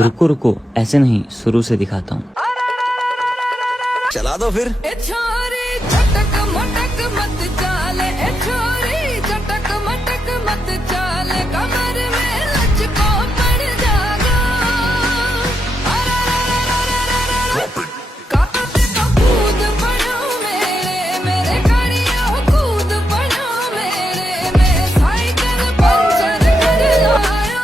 रुको रुको, ऐसे नहीं, शुरू से दिखाता हूँ। चला दो फिर। ए छोरी चटक मटक मत चाले, ए छोरी चटक मटक मत चाले, कमर में लचको पड़ जागा। कूद पड़ो मेरे करिया कूद पड़ो मेरे, मैं साइकिल पंचर कर लाया।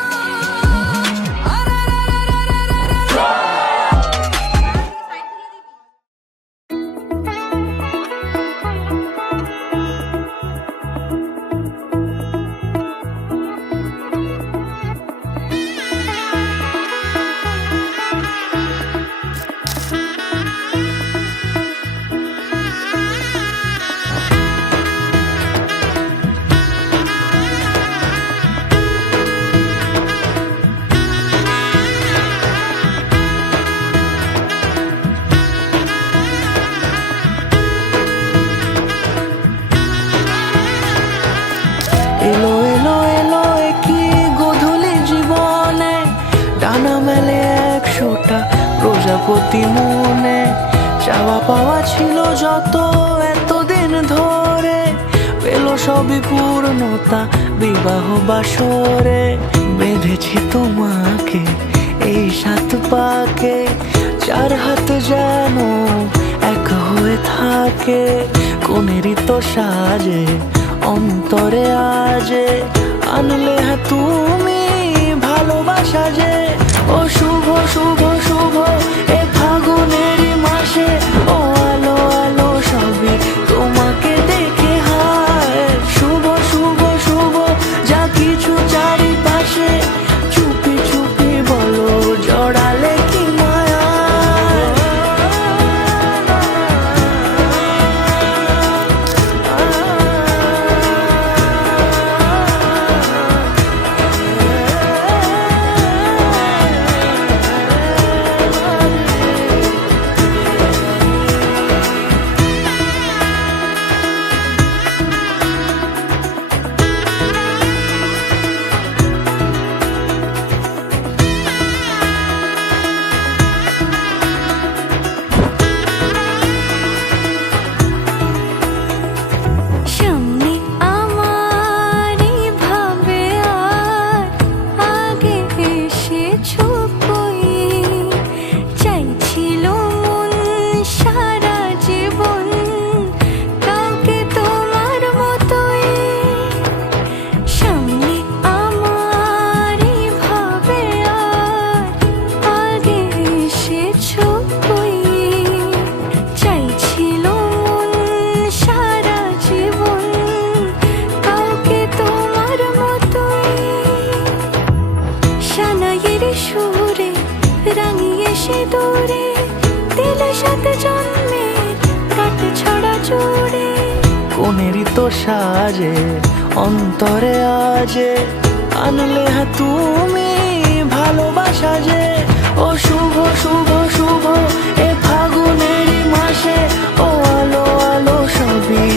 এলো এলো এলো কি গধূলি জীবনে, ডানা মেলে 100টা প্রজাপতি মনে। চাওয়া পাওয়া ছিল যত এতদিন ধরে, পেল সবই পূর্ণতা বিবাহ বাসরে। বেঁধেছি তোমাকে এই 7 পাকে, 4 হাত যেন এক হয়ে থাকে। কোনেরই তো সাজে অন্তরে আজে, আনলে হ্যাঁ তুমি ভালোবাসা যে। ও শুভ শুভ শুভ এ ফাগুনেরই মাসে, ও আলো আলো সবই তোমাকে দেখে হায়। শুভ শুভ শুভ যা কিছু চারিপাশে, চুপি চুপি বলো জড়ালে কি মায়া। সামনে আমারই ভাবে আর আগে এসেছো কই, চাইছিল মন সারা জীবন কাউকে তোমার মতোই। সামনে আমারই ভাবে আর আগে এসেছো কই, চাইছিল মন সারা জীবন কাউকে তোমার মতোই। সানাইয়ের সুরে রাঙিয়ে সে দূরে, দিলে 7 জন্মের কাট ছড়া জোড়ে। কোনেরই তো সাজে অন্তরে আজে, আনলে হ্যাঁ তুমি ভালোবাসা যে। ও শুভ শুভ শুভ এ ফাগুনেরই মাসে, ও আলো আলো সবই